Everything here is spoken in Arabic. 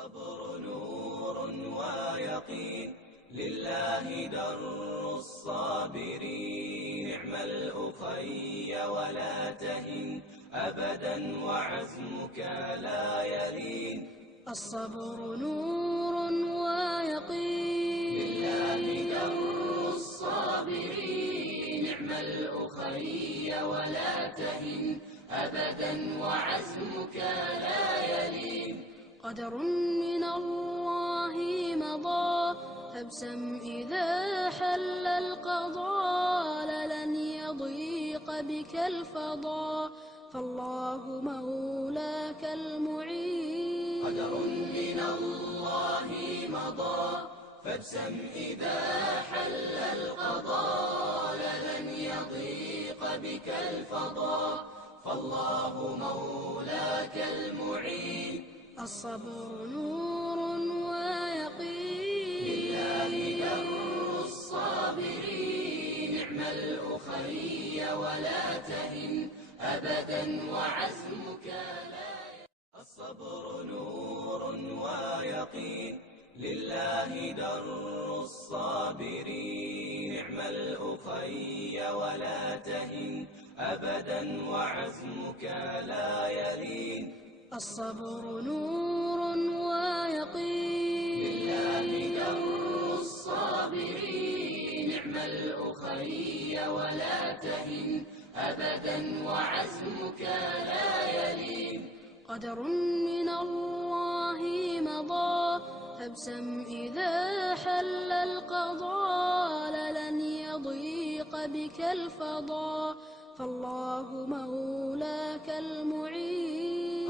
الصبر نور ويقين لله در الصابرين. اعمل أخي ولا تهن أبدا وعزمك لا يلين. الصبر نور ويقين لله در الصابرين. اعمل أخي ولا تهن أبدا وعزمك لا يلين. قدر من الله مضى فابسم إذا حل القضاء، لن يضيق بك الفضاء فالله مولاك المعين. قدر من الله مضى فابسم إذا حل القضاء، لن يضيق بك الفضاء فالله مولاك المعين. الصبر نور ويقين لله در الصابرين. اعمل أخي ولا تهن أبدا وعزمك لا يلين. الصبر نور ويقين لله در الصابرين. اعمل أخي ولا تهن أبدا وعزمك لا يلين. الصبر نور ويقين لله در الصابرين. اعمل أخي ولا تهن أبدا وعزمك لا يلين. قدر من الله مضى فابسم إذا حل القضاء، لن يضيق بك الفضاء فالله مولاك المعين.